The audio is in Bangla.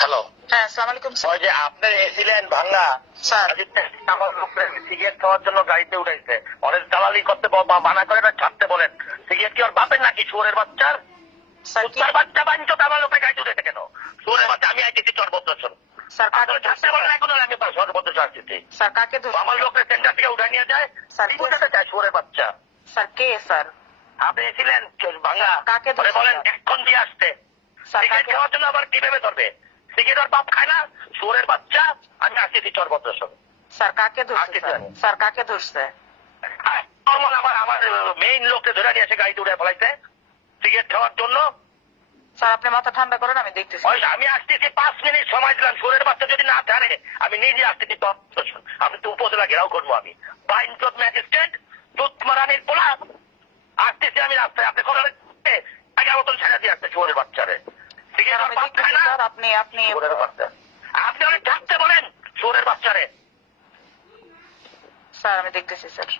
হ্যালো, হ্যাঁ, আসসালামু আলাইকুম স্যার। ওই যে আপনার এসিলেন ভাঙ্গা স্যার। আমার লোকের সিগারেট খাওয়ার জন্য গাড়িতে উঠাইছে, অনেক দালালি করতে মানা করে না, ছাড়তে বলেন। সিগারেট কি ওর বাপের নাকি? শুয়োরের বাচ্চার স্যার কি উত্তর বাচ্চা বাঞ্চো তো আমার লোকের গাড়িতে উঠেছে কেন? শুয়োরের বাচ্চা, আমি আইতেছি চরবদ্রসন। স্যার কাকে ছাড়তে ধরছে বলেন, স্যার? এখন আমি চরবদ্রসন আসতেছি। স্যার কাকে ধরছে? আমার লোকের সেন্টার থেকে উঠে নিয়ে যায়, স্যার কে? বুঝাতে চায় শুয়োরের বাচ্চা। স্যার কে স্যার? আপনি এসিলেন ভাঙ্গা, কাকে ধরছে বলেন স্যার? এখন দিয়ে আসতে। স্যার সিগারেট কাকে? খাওয়ার জন্য আবার কিভাবে ধরবে? সিগারেট ওর বাপ খায় না? শুয়োরের বাচ্চা, আমি আসতেছি চরবদ্রসন। স্যার কাকে ধরছে আজকে স্যার? জানি। স্যার কাকে ধরছে? আমার মেইন লোককে ধরে নিয়ে এসে গাড়িতে উঠে ফেলাইছে সিগারেট খাওয়ার জন্য। স্যার আপনি মাথা ঠান্ডা করেন, আমি দেখতেছি। ওই আমি আসতেছি, 5 মিনিট সময় দিলাম। শুয়োরের বাচ্চা যদি না ছাড়ে আমি নিজে আসতেছি। আমি তো উপজেলা ঘেরাও করবো। আমি বাইনচোদ ম্যাজিস্ট্রেট দুধমারানির পোলা আসতেছি আমি রাস্তায়। আপনি কোন আগে মতন ছেড়ে দিয়ে আসতে শুয়োরের বাচ্চারে। স্যার সিগারেট আমি বাপ দেখতেছি খায় না? স্যার। আপনি শুয়োরের বাচ্চা, আপনি অনেক থাকতে বলেন শুয়োরের বাচ্চারে। স্যার আমি দেখতেছি স্যার।